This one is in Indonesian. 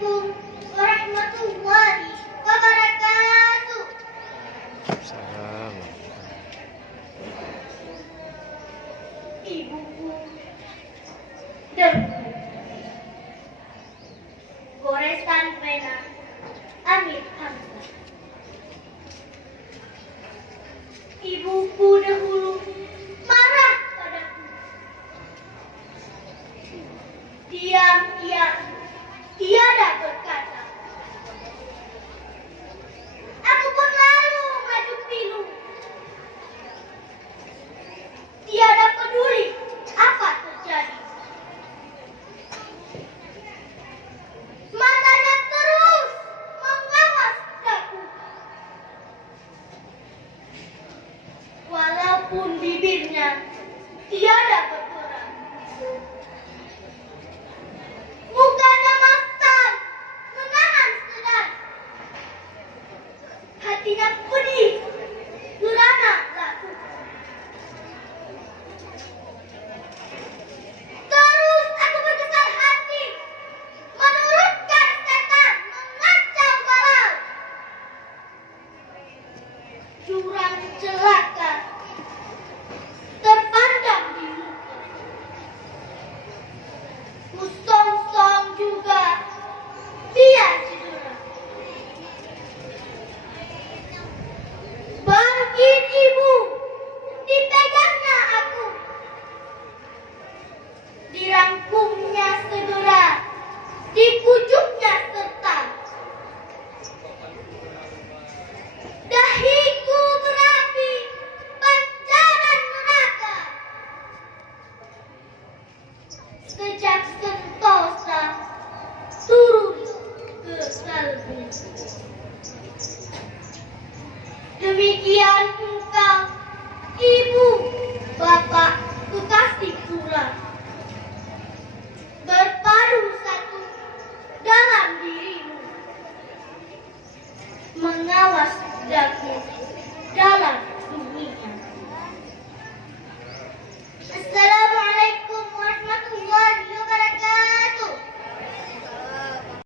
Assalamualaikum warahmatullahi wabarakatuh. Salam. Ibuku dan goresan pena Amir Hamzah. Ibuku dahulu marah padaku. Diam ia tiada berkata. Aku pun lalu maju pilu. Tiada peduli apa terjadi. Matanya terus mengawas daku. Walaupun bibirnya tiada bergerak. Mukanya masam, menahan sedang. Hatinya pedih, gerana laku. Terus aku berkesal hati, menurutkan setan mengacau balau. Jurang celaka terpandang di muka. Kusong-song juga dia cedera. Bangkit ibu, dipegangnya aku. Dirangkumnya segera, dipujuknya serta. Dahiku berapi, pancaran neraka. Sejak sentosa turun ke kalbu. Demikian engkau, ibu, bapak, kekasih pula, berpadu satu dalam dirimu, mengawas daku.